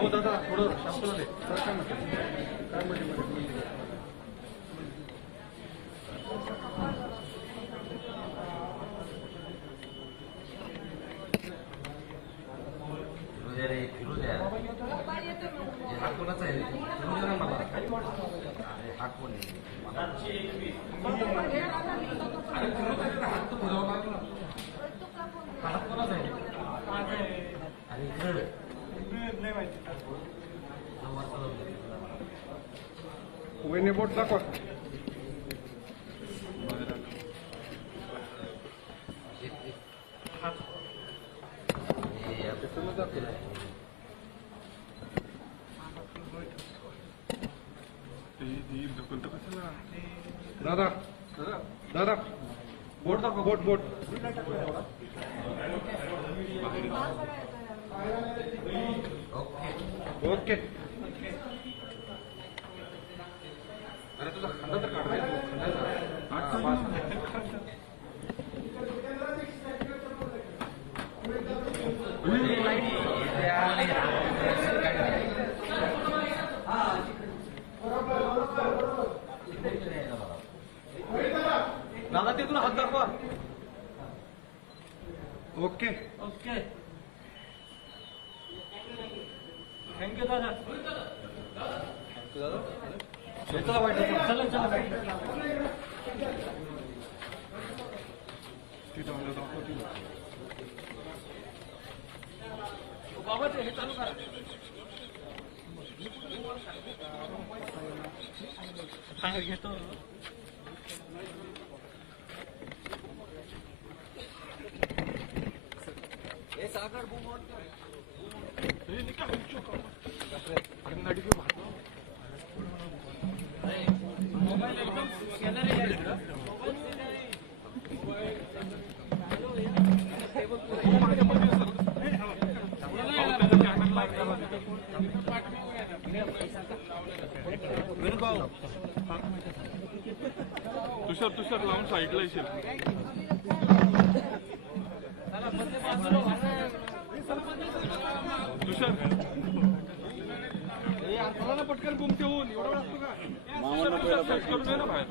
हो दादा थोडं शांतता दे. काय म्हणते काय मध्ये हा कोणाचा आहे मला हा कोण आहे हात तो फिरवला हात कोणाचा आहे आणि इकडे वेने बोट दाखवा. दादा दादा बोट दाखवा. बोट बोट ओके. अरे तुझा खंडा तर काढायचा. दादा ते तुला हात दाखवा. ओके ओके थँक्यू दादा. चला वाईट चला चला बाबा ते हे चालू करा. सांगा घेतो. हे सागर बुमोट हे निकाल चुका अंगडी के भाग मोबाईल एकदम स्कॅनर आहे. तुषार तुषार लावून साईडला येशील. तुषार पटकन घुमते होऊन एवढा वेळ असतो का. करून दे ना बाहेर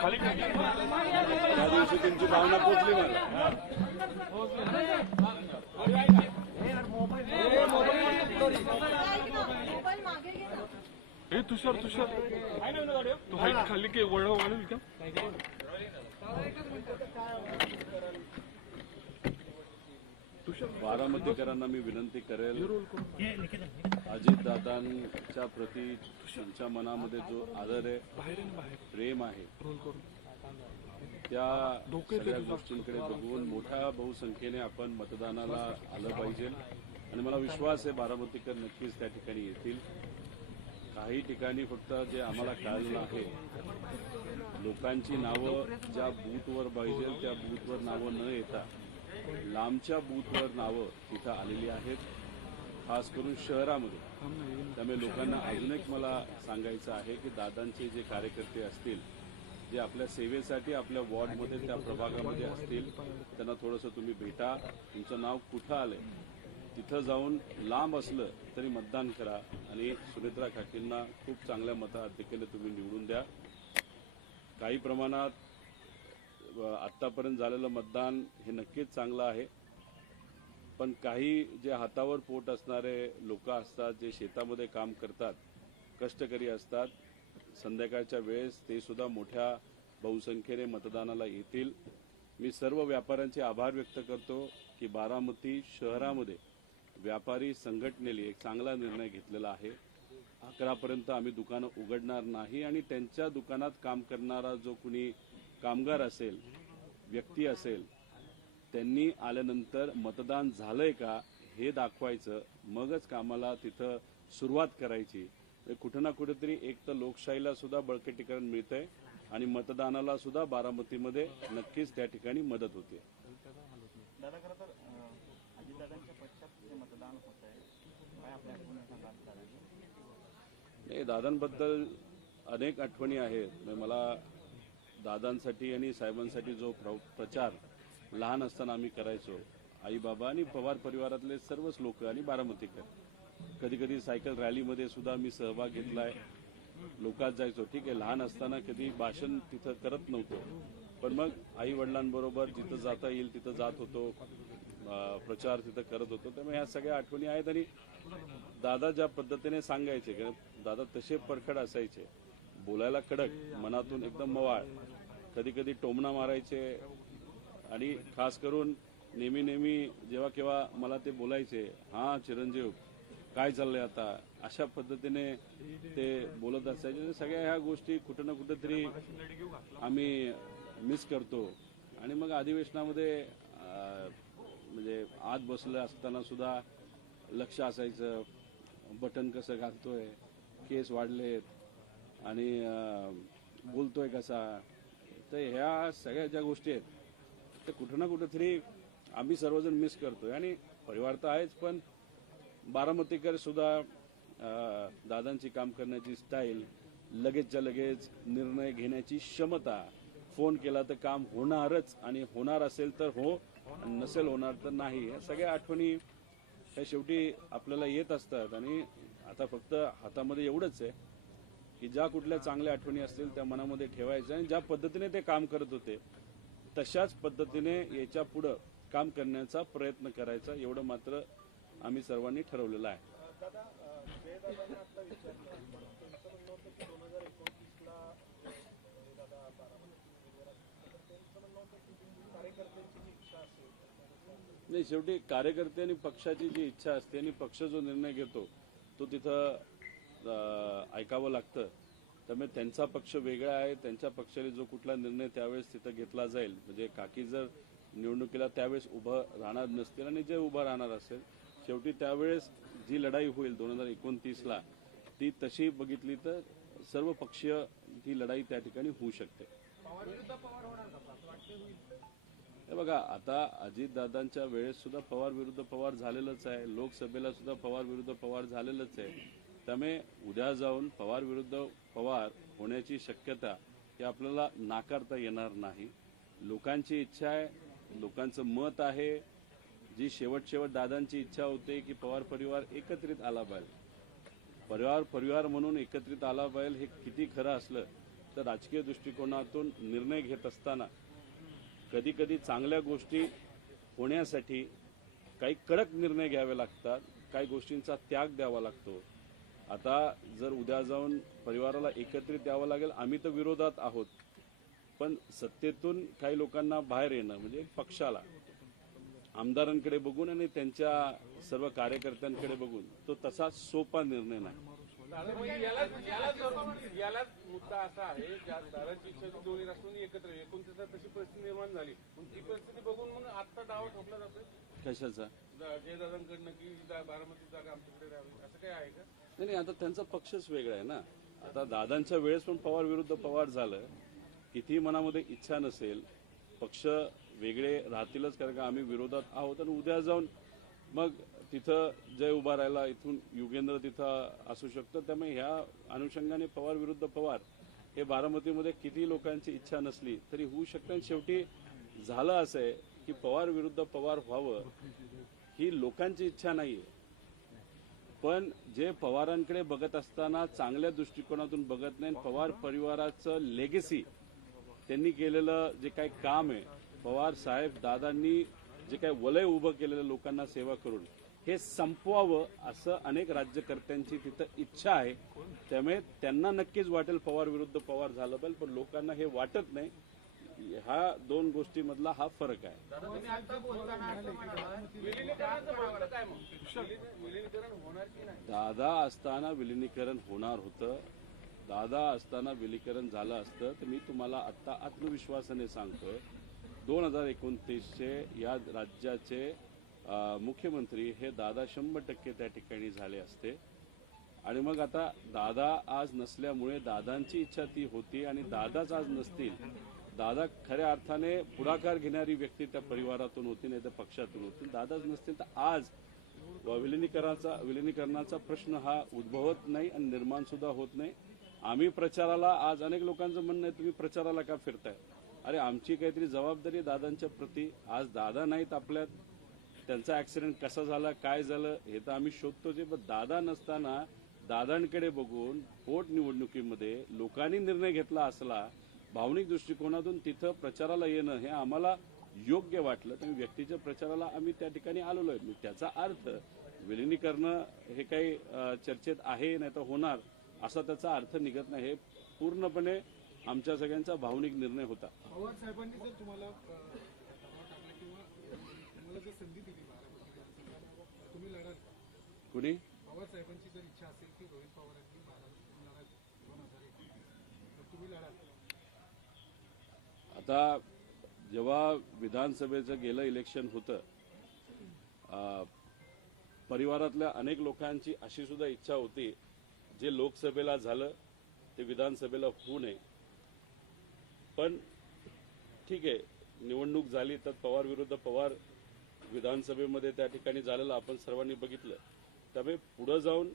खाली. त्या दिवशी तुमची भावना पोचली मला. हे तुषार तुषार तू हाईट खाली की वळ वाढेल का. बारामतीकरांना मी विनंती करेल, अजितदादांच्या प्रती त्यांच्या मनामध्ये जो आदर आहे, प्रेम आहे, त्या सगळ्या गोष्टींकडे बघून मोठ्या बहुसंख्येने आपण मतदानाला आलं पाहिजे. आणि मला विश्वास आहे बारामतीकर नक्कीच त्या ठिकाणी येतील. काही ठिकाणी फक्त जे आम्हाला कळलं आहे, लोकांची नावं ज्या बूथवर पाहिजे त्या बूथवर नावं न येता लांबच्या बूथवर नावं तिथं आलेली आहेत, खास करून शहरामध्ये. त्यामुळे लोकांना अजून एक मला सांगायचं आहे की दादांचे जे कार्यकर्ते असतील, जे आपल्या सेवेसाठी आपल्या वॉर्डमध्ये त्या प्रभागामध्ये असतील, त्यांना थोडंसं तुम्ही भेटा. तुमचं नाव कुठं आलंय तिथं जाऊन लांब असलं तरी मतदान करा आणि सुनेत्रा खाकींना खूप चांगल्या मताधिक्याने तुम्ही निवडून द्या. काही प्रमाणात आतापर्यंत झालेलं मतदान हे नक्कीच चांगलं आहे, पण काही जे हातावर पोट असणारे लोक असतात, जे शेतामध्ये काम करतात, कष्टकरी असतात, संध्याकाळच्या वेळेस ते सुद्धा मोठ्या बहुसंख्येने मतदानाला येतील. मी सर्व व्यापाऱ्यांचे आभार व्यक्त करतो की बारामती शहरामध्ये व्यापारी संघटनेने एक चांगला निर्णय घेतलेला आहे. 11 पर्यंत आम्ही दुकानं उघडणार नाही आणि त्यांच्या दुकानात काम करणारा जो कुणी कामगार असेल, व्यक्ती असेल, त्यांनी आल्यानंतर मतदान झालंय का हे दाखवायचं, मगच कामाला तिथं सुरुवात करायची. कुठं ना कुठेतरी एक तर लोकशाहीला सुद्धा बळकटीकरण मिळतंय आणि मतदानाला सुद्धा बारामतीमध्ये नक्कीच त्या ठिकाणी मदत होते. दादा खरं तर अजितदादांच्या पक्षात जे मतदान होत आहे काय आपल्या आठवणी सांगाल दादांची? नाही, दादांबद्दल अनेक आठवणी आहेत. म्हणजे मला दादांसाठी आणि साहेबांसाठी जो प्रचार लहान असताना आम्ही करायचो, आई बाबा आणि पवार परिवारातले सर्वच लोक आणि बारामतीकर, कधी कधी सायकल रॅलीमध्ये सुद्धा मी सहभाग घेतलाय, लोकात जायचो. ठीक आहे, लहान असताना कधी भाषण तिथं करत नव्हतो, पण मग आई वडिलांबरोबर जिथं जाता येईल तिथं जात होतो, प्रचार तिथं करत होतो. त्यामुळे ह्या सगळ्या आठवणी आहेत. आणि दादा ज्या पद्धतीने सांगायचे, कारण दादा तसे परखड असायचे, बोलायला कडक, मनातून एकदम मवाळ, कधी कधी टोमणा मारायचे. आणि खास करून नेहमी नेहमी जेव्हा केव्हा मला ते बोलायचे, हा चिरंजीव काय चाललंय आता, अशा पद्धतीने ते बोलत असायचे. सगळ्या ह्या गोष्टी कुठं ना कुठेतरी आम्ही मिस करतो. आणि मग अधिवेशनामध्ये म्हणजे आत बसलं असताना सुद्धा लक्ष असायचं, बटन कसं घालतोय, केस वाढलेत आणि बोलतोय कसा. तर ह्या सगळ्या ज्या गोष्टी आहेत ते कुठं ना कुठेतरी आम्ही सर्वजण मिस करतोय. आणि परिवार तर आहेच, पण बारामतीकर सुद्धा दादांची काम करण्याची स्टाईल, लगेचच्या लगेच निर्णय घेण्याची क्षमता, फोन केला तर काम होणारच आणि होणार असेल तर हो, नसेल होणार तर नाही. या सगळ्या आठवणी ह्या शेवटी आपल्याला येत असतात. आणि आता फक्त हातामध्ये एवढंच आहे की ज्या कुठल्या चांगल्या आठवणी असतील त्या मनामध्ये ठेवायच्या आणि ज्या पद्धतीने ते काम करत होते तशाच पद्धतीने याच्या पुढं काम करण्याचा प्रयत्न करायचा, एवढं मात्र आम्ही सर्वांनी ठरवलेलं आहे. नाही, शेवटी कार्यकर्ते आणि पक्षाची जी इच्छा असते आणि पक्ष जो निर्णय घेतो तो तिथं ऐकावं लागतं. त्यामुळे त्यांचा पक्ष वेगळा आहे, त्यांच्या पक्षाने जो कुठला निर्णय त्यावेळेस तिथं घेतला जाईल, म्हणजे काकी जर निवडणुकीला त्यावेळेस उभं राहणार नसतील आणि जे उभं राहणार असेल, शेवटी त्यावेळेस जी लढाई होईल 2029ला, ती तशी बघितली तर सर्व पक्षीय ही लढाई त्या ठिकाणी होऊ शकते. हे बघा, आता अजितदादांच्या वेळेस सुद्धा पवार विरुद्ध पवार झालेलंच आहे, लोकसभेला सुद्धा पवार विरुद्ध पवार झालेलंच आहे. त्यामुळे उद्या जाऊन पवार विरुद्ध पवार होण्याची शक्यता ही आपल्याला नाकारता येणार नाही. लोकांची इच्छा आहे, लोकांचं मत आहे. जी शेवट दादांची इच्छा होते की पवार परिवार एकत्रित आला पाहिजे, परिवार म्हणून एकत्रित आला पाहिजे. हे किती खरं असलं तर राजकीय दृष्टिकोनातून निर्णय घेत असताना कधी कधी चांगल्या गोष्टी होण्यासाठी काही कडक निर्णय घ्यावे लागतात, काही गोष्टींचा त्याग द्यावा लागतो. आता जर उद्या जाऊन परिवाराला एकत्रित यावं लागेल, आम्ही तर विरोधात आहोत, पण सत्तेतून काही लोकांना बाहेर येणं म्हणजे पक्षाला, आमदारांकडे बघून आणि त्यांच्या सर्व कार्यकर्त्यांकडे बघून तो तसा सोपा निर्णय नाही. यालाच मुद्दा असा आहे, ज्या दादाची इच्छा दोन्ही राष्ट्रांनी एकत्र एकूण तशी परिस्थिती निर्माण झाली, ती परिस्थिती बघून मग आता डाव ठोकला जातोय कशाचा? जयदादांकडनं की बारामती जागा आमच्याकडे राहावी, असं काय आहे का? नाही, आता त्यांचा पक्षच वेगळा आहे ना. आता दादांच्या वेळेस पण पवार विरुद्ध पवार झालं, कितीही मनामध्ये इच्छा नसेल, पक्ष वेगळे राहतीलच, कारण का आम्ही विरोधात आहोत. आणि उद्या जाऊन मग तिथं जय उभा राहिला, इथून युगेंद्र तिथं असू शकतं. त्यामुळे ह्या अनुषंगाने पवार विरुद्ध पवार हे बारामतीमध्ये किती लोकांची इच्छा नसली तरी होऊ शकतं. आणि शेवटी झालं असं आहे की पवार विरुद्ध पवार व्हावं ही लोकांची इच्छा नाहीये, पण जे पवारांकडे बघत असताना चांगल्या दृष्टिकोनातून बघत नाही, पवार परिवाराचं लेगेसी, त्यांनी केलेलं जे काही काम आहे, पवार साहेब दादांनी जे काही वलय उभं केलेलं लोकांना सेवा करून, हे संपवावं असं अनेक राज्यकर्त्यांची तिथं इच्छा आहे. त्यामुळे त्यांना नक्कीच वाटेल पवार विरुद्ध पवार झालं पाहिजे, पण लोकांना हे वाटत नाही. ह्या दोन गोष्टीमधला हा फरक आहे. दादा असताना विलिनीकरण होणार होतं, दादा असताना विलिनीकरण झालं असतं तर मी तुम्हाला आता आत्मविश्वासाने सांगतोय 2029चे या राज्याचे मुख्यमंत्री हे दादा 100% त्या ठिकाणी झाले असते. आणि मग आता दादा आज नसल्यामुळे दादांची इच्छा ती होती आणि दादाच आज नसतील, दादा खऱ्या अर्थाने पुढाकार घेणारी व्यक्ती त्या परिवारातून होती, नाही तर पक्षातून होती, दादाच नसतील तर आज विलिनीकरणाचा प्रश्न हा उद्भवत नाही आणि निर्माण सुद्धा होत नाही. आम्ही प्रचाराला, आज अनेक लोकांचं म्हणणं आहे तुम्ही प्रचाराला का फिरताय? अरे आमची काहीतरी जबाबदारी दादांच्या प्रती. आज दादा नाहीत आपल्यात, त्यांचा ऍक्सिडेंट कसा झाला, काय झालं हे तर आम्ही शोधतोच आहे. पण दादा नसताना दादांकडे बघून पोटनिवडणुकीमध्ये लोकांनी निर्णय घेतला असला भावनिक दृष्टिकोनातून तिथं प्रचाराला येणं हे आम्हाला योग्य वाटलं. तर व्यक्तीच्या प्रचाराला आम्ही त्या ठिकाणी आलेलो आहे. त्याचा अर्थ विलिनीकरण हे काही चर्चेत आहे नाही तर होणार असा त्याचा अर्थ निघत नाही. हे पूर्णपणे आमच्या सगळ्यांचा भावनिक निर्णय होता. पवार साहेबांनी जर तुम्हाला टाकलं किंवा तुम्हाला जर संधी दिली तुम्ही लढाल का? कुणी? पवार साहेबांची जर इच्छा असेल की रोहित पवारांनी लढाल 2001 तर तुम्ही लढाल? आता जेव्हा विधानसभेचं गेलं इलेक्शन होतं, परिवारातल्या अनेक लोकांची अशी सुद्धा इच्छा होती जे लोकसभेला झालं ते विधानसभेला होऊ नये. पण ठीक आहे, निवडणूक झाली तर पवार विरुद्ध पवार विधानसभेमध्ये त्या ठिकाणी झालेलं आपण सर्वांनी बघितलं. त्यामुळे पुढे जाऊन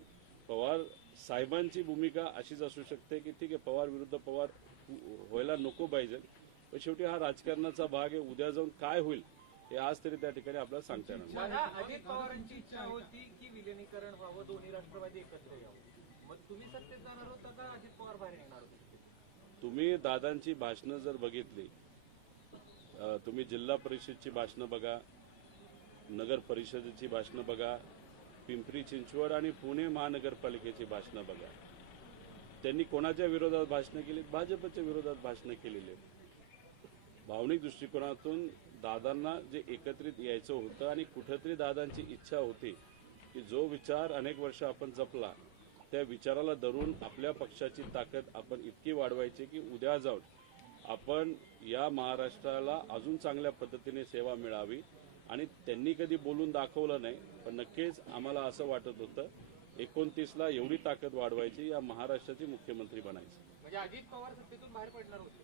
पवार साहेबांची भूमिका अशीच असू शकते की ठीक आहे, पवार विरुद्ध पवार व्हायला नको पाहिजे, पण शेवटी हा राजकारणाचा भाग आहे. उद्या जाऊन काय होईल हे आज तरी त्या ठिकाणी आपल्याला सांगता येणार नाही. अजित पवारांची इच्छा होती की विलिनीकरण व्हावं, दोन्ही राष्ट्रवादी एकत्र यावं. मग तुम्ही सत्तेत जाणार होता का अजित पवार बाहेर येणार होते? तुम्ही दादांची भाषणं जर बघितली, तुम्ही जिल्हा परिषदची भाषणं बघा, नगर परिषदेची भाषणं बघा, पिंपरी चिंचवड आणि पुणे महानगरपालिकेची भाषणं बघा, त्यांनी कोणाच्या विरोधात भाषणं केली? भाजपच्या विरोधात भाषणं केलेली. भावनिक दृष्टिकोनातून दादांना जे एकत्रित यायचं होतं आणि कुठेतरी दादांची इच्छा होती की जो विचार अनेक वर्ष आपण जपला त्या विचाराला धरून आपल्या पक्षाची ताकद आपण इतकी वाढवायची की उद्या जाऊन आपण या महाराष्ट्राला अजून चांगल्या पद्धतीने सेवा मिळावी. आणि त्यांनी कधी बोलून दाखवलं नाही, पण नक्कीच आम्हाला असं वाटत होतं 29ला एवढी ताकद वाढवायची, या महाराष्ट्राचे मुख्यमंत्री बनायचे. म्हणजे अजित पवार सत्तेतून बाहेर पडणार होते?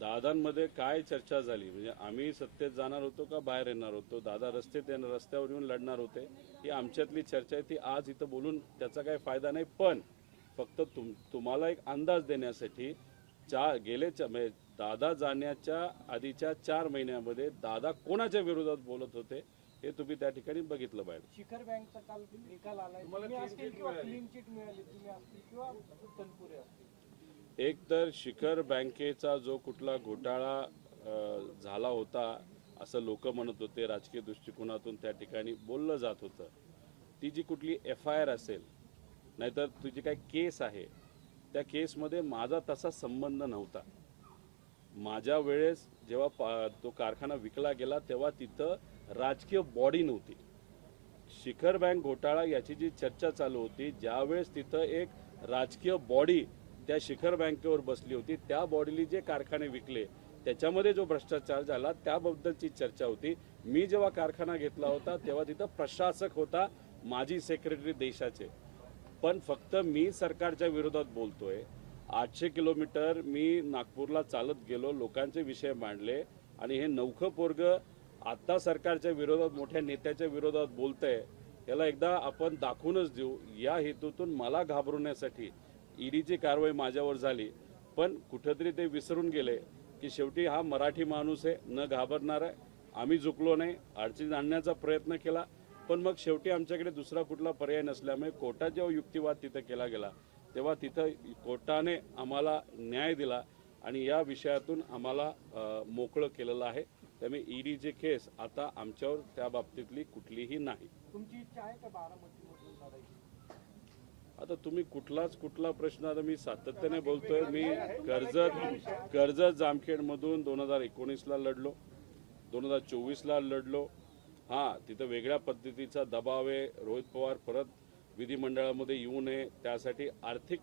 दादांमध्ये काय चर्चा झाली? म्हणजे आम्ही सत्तेत जाणार होतो का बाहेर येणार होतो? दादा रस्त्यावर येऊन लढणार होते, ही आमच्यातली चर्चा आहे. ती आज इथं बोलून त्याचा काही फायदा नाही. पण फक्त तुम्हाला एक अंदाज देण्यासाठी दादा जाण्याच्या आधीच्या 4 महिन्यामध्ये दादा कोणाच्या विरोधात बोलत होते हे तुम्ही त्या ठिकाणी बघितलं पाहिजे. शिखर बँकचा काल निकाल आलाय, तुम्ही असतील किंवा क्लीन चिट मिळाली, तुम्ही असतील किंवा तनपुरे असतील. एक तर शिखर बँकेचा जो कुठला घोटाळा झाला होता असं लोक म्हणत होते, राजकीय दृष्टिकोनातून त्या ठिकाणी बोललं जात होतं. ती जी कुठली FIR असेल नाहीतर तुझी काय केस आहे, त्या केसमध्ये माझा तसा संबंध नव्हता. माझ्या वेळेस जेव्हा तो कारखाना विकला गेला तेव्हा तिथं राजकीय बॉडी नव्हती. शिखर बँक घोटाळा याची जी चर्चा चालू होती, ज्यावेळेस तिथं एक राजकीय बॉडी त्या शिखर बँकेवर बसली होती, त्या बॉडीने जे कारखाने विकले त्याच्यामध्ये जो भ्रष्टाचार झाला त्याबद्दलची चर्चा होती. मी जेव्हा कारखाना घेतला होता तेव्हा तिथं प्रशासक होता माजी सेक्रेटरी देशाचे. पण फक्त मी सरकारच्या विरोधात बोलतोय. 800 किलोमीटर मी नागपूरला चालत गेलो, लोकांचे विषय मांडले आणि हे नवखं पोरग आता सरकारच्या विरोधात मोठ्या नेत्याच्या विरोधात बोलतंय, याला एकदा आपण दाखवूनच देऊ. या हेतूतून मला घाबरवण्यासाठी ईडीची कारवाई माझ्यावर झाली. पण कुठेतरी ते विसरून गेले की शेवटी हा मराठी माणूस आहे, न घाबरणार आहे. आम्ही झुकलो नाही, अडचणी आणण्याचा प्रयत्न केला, पण मग शेवटी आमच्याकडे दुसरा कुठला पर्याय नसल्यामुळे कोर्टात जेव्हा युक्तिवाद तिथं केला गेला तेव्हा तिथं कोर्टाने आम्हाला न्याय दिला आणि या विषयातून आम्हाला मोकळं केलेलं आहे. त्यामुळे ईडीची केस आता आमच्यावर त्या बाबतीतली कुठलीही नाही. तुमची इच्छा आहे का बारामतीमधून लढायची? आता तुम्ही कुठला प्रश्न, आता मी सातत्याने बोलतोय. मी कर्जत जामखेडमधून 2019ला लढलो, 2024ला लढलो. तिथं वेगळ्या पद्धतीचा दबाव आहे. रोहित पवार परत विधिमंडळामध्ये येऊ नये त्यासाठी आर्थिक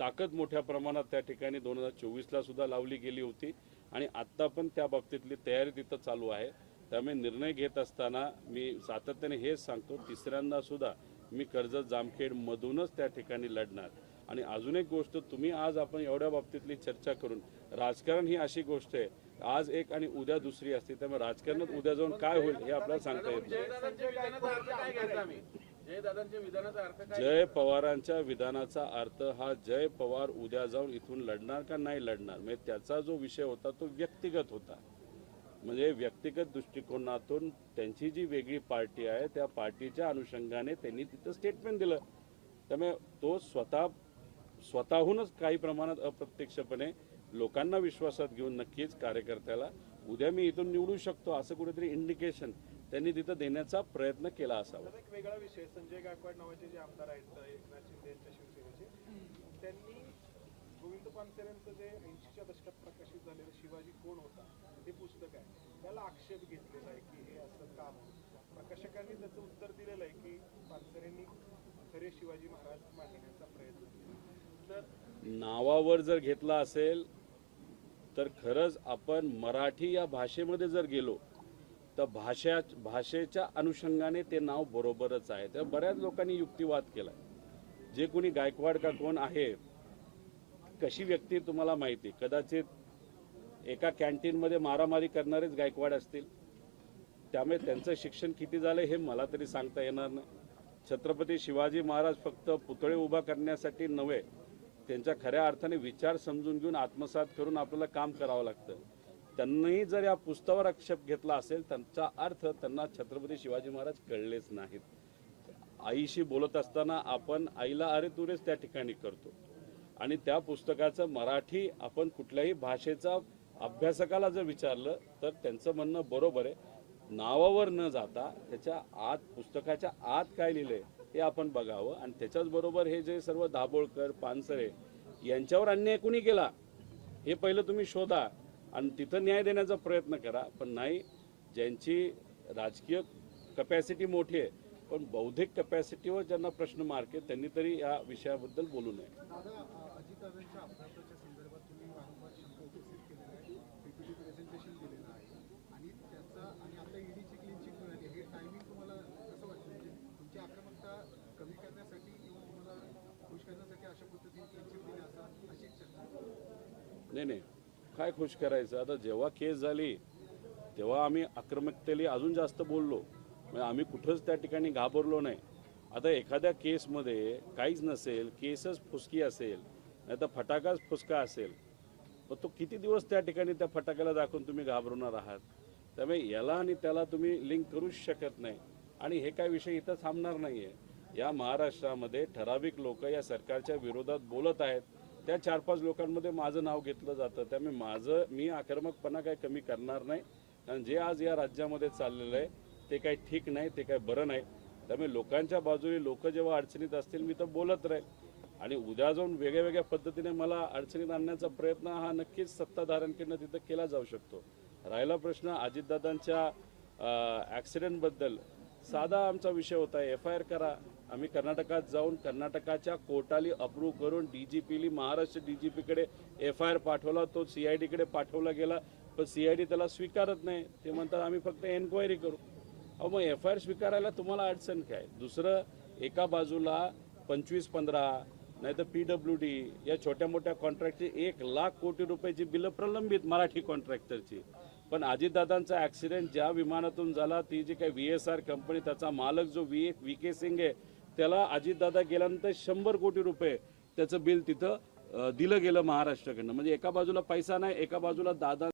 ताकद मोठ्या प्रमाणात त्या ठिकाणी 2024ला सुद्धा लावली गेली होती आणि आत्ता पण त्या बाबतीतली तयारी तिथं चालू आहे. त्यामुळे निर्णय घेत असताना मी सातत्याने हेच सांगतो, तिसऱ्यांदा सुद्धा मी कर्जत जामखेड मधूनच त्या ठिकाणी लढणार. आणि अजून एक गोष्ट, तुम्ही आज आपण एवढ्या बाबतीतली चर्चा करून, राजकारण ही अशी गोष्ट आहे, आज एक आणि उद्या दुसरी असते, त्यामुळे राजकारणात उद्या जाऊन काय होईल हे आपल्याला सांगता येत नाही. जयदादांच्या विधानाचा अर्थ काय घ्यायचा आम्ही? जयदादांच्या विधानाचा अर्थ काय? जय पवारांच्या विधानाचा अर्थ हा, जय पवार उद्या जाऊन इथून लढणार का नाही लढणार, म्हणजे त्याचा जो विषय होता तो व्यक्तिगत होता. म्हणजे व्यक्तिगत दृष्टिकोनातून त्यांची जी वेगळी पार्टी आहे त्या पार्टीच्या अनुषंगाने त्यांनी तिथं स्टेटमेंट दिलं. त्यामुळे तो स्वतःहूनच काही प्रमाणात अप्रत्यक्षपणे लोकांना विश्वासात घेऊन नक्कीच कार्यकर्त्याला उद्या मी इथून निवडू शकतो असं कुठेतरी इंडिकेशन त्यांनी तिथं देण्याचा प्रयत्न केला असावा. एक वेगळा विषय, संजय गायकवाड नावाचे जे आमदार आहेत एकनाथ शिंदे यांच्या शिवसेनेचे, त्यांनी गोविंद पानसरेंचं जे 80च्या दशकात प्रकाशित झालेलं शिवाजी कोण होता हे पुस्तक आहे, त्याला आक्षेप घेतलेला आहे की हे असं काम प्रकाशकांनी त्याचं उत्तर दिलेलं आहे की पानसरेंनी खरे शिवाजी महाराज मांडण्याचा प्रयत्न केला. तर नावावर जर घेतला असेल तर खरंच आपण मराठी या भाषेमध्ये जर गेलो तर भाषेच्या अनुषंगाने ते नाव बरोबरच आहे. तर बऱ्याच लोकांनी युक्तिवाद केला. जे कोणी गायकवाड का कोण आहे, कशी व्यक्ती तुम्हाला माहिती, कदाचित एका कॅन्टीनमध्ये मारामारी करणारेच गायकवाड असतील. त्यामुळे त्यांचं शिक्षण किती झालं हे मला तरी सांगता येणार नाही. छत्रपती शिवाजी महाराज फक्त पुतळे उभा करण्यासाठी नव्हे, त्यांच्या खऱ्या अर्थाने विचार समजून घेऊन आत्मसात करून आपल्याला काम करावं लागतं. त्यांनी जर या पुस्तकावर आक्षेप घेतला असेल त्यांचा अर्थ त्यांना छत्रपती शिवाजी महाराज कळलेच नाहीत. आईशी बोलत असताना आपण आईला अरे तुरेच त्या ठिकाणी करतो. आणि त्या पुस्तकाचं मराठी आपण कुठल्याही भाषेचा अभ्यासकाला जर विचारलं तर त्यांचं म्हणणं बरोबर आहे. नावावर न जाता त्याच्या आत, पुस्तकाच्या आत काय लिहिलंय हे आपण बघावं. आणि त्याच्याच बरोबर हे जे सर्व दाभोळकर, पानसरे यांच्यावर अन्याय कुणी केला हे पहिलं तुम्ही शोधा आणि तिथं न्याय देण्याचा प्रयत्न करा. पण नाही, ज्यांची राजकीय कपॅसिटी मोठी आहे पण बौद्धिक कपॅसिटीवर ज्यांना प्रश्न मार्क आहे त्यांनी तरी या विषयाबद्दल बोलू नये. दादा, अजितदादांच्या अपघाताच्या संदर्भात तुम्ही वारंवार शंका उपस्थित केलेला आहे, पीपीटी प्रेझेंटेशन दिलेलं आहे आणि त्याचा आणि आता ईडीची क्लीन चिट मिळाली, हे टायमिंग तुम्हाला कसं वाटतं? म्हणजे तुमची आक्रमकता कमी करण्यासाठी किंवा तुम्हाला खुश करण्यासाठी अशा पद्धतीने क्लीन चिट दिली अशी चर्चा? नाही, काय खुश करायचं. आता जेव्हा केस झाली तेव्हा आम्ही आक्रमकतेने अजून जास्त बोललो. म्हणजे आम्ही कुठंच त्या ठिकाणी घाबरलो नाही. आता एखाद्या केसमध्ये काहीच नसेल, केसच फुसकी असेल, नाही तर फटाकाच फुसका असेल, तर तो किती दिवस त्या ठिकाणी त्या फटाक्याला दाखवून तुम्ही घाबरवणार आहात? त्यामुळे याला आणि त्याला तुम्ही लिंक करूच शकत नाही. आणि हे काय विषय इथं थांबणार नाही आहे. या महाराष्ट्रामध्ये ठराविक लोक या सरकारच्या विरोधात बोलत आहेत. त्या 4-5 लोकांमध्ये माझं नाव घेतलं जातं. त्यामुळे मी आक्रमकपणा काही कमी करणार नाही. कारण जे आज या राज्यामध्ये चाललेलं आहे ते काही ठीक नाही, ते काही बरं नाही. त्यामुळे लोकांच्या बाजूने लोक जेव्हा अडचणीत असतील मी तर बोलत राहील. आणि उद्या जाऊन वेगळ्या वेगळ्या पद्धतीने मला अडचणीत आणण्याचा प्रयत्न हा नक्कीच सत्ताधाऱ्यांकडनं तिथं केला जाऊ शकतो. राहिला प्रश्न अजितदादांच्या ॲक्सिडेंटबद्दल, साधा आमचा विषय होता, FIR करा. आम्ही कर्नाटकात जाऊन कर्नाटकाच्या कोर्टाली अप्रूव्ह करून DGPली, महाराष्ट्र DGPकडे FIR पाठवला. तो CIDकडे पाठवला गेला पण CID त्याला स्वीकारत नाही. ते म्हणतात आम्ही फक्त एन्क्वायरी करू. अहो मग FIR स्वीकारायला तुम्हाला अडचण काय? दुसरं, एका बाजूला 25-15 नाही तर PWD या छोट्या मोठ्या कॉन्ट्रॅक्टची 1 लाख कोटी रुपयाची बिलं प्रलंबित मराठी कॉन्ट्रॅक्टरची. पण अजितदादांचा ॲक्सिडेंट ज्या विमानातून झाला, ती जी काही VSR कंपनी, त्याचा मालक जो VK सिंग आहे, त्याला अजितदादा गेल्यानंतर 100 कोटी रुपये त्याचं बिल तिथं दिलं गेलं महाराष्ट्राकडनं. म्हणजे एका बाजूला पैसा नाही, एका बाजूला दादा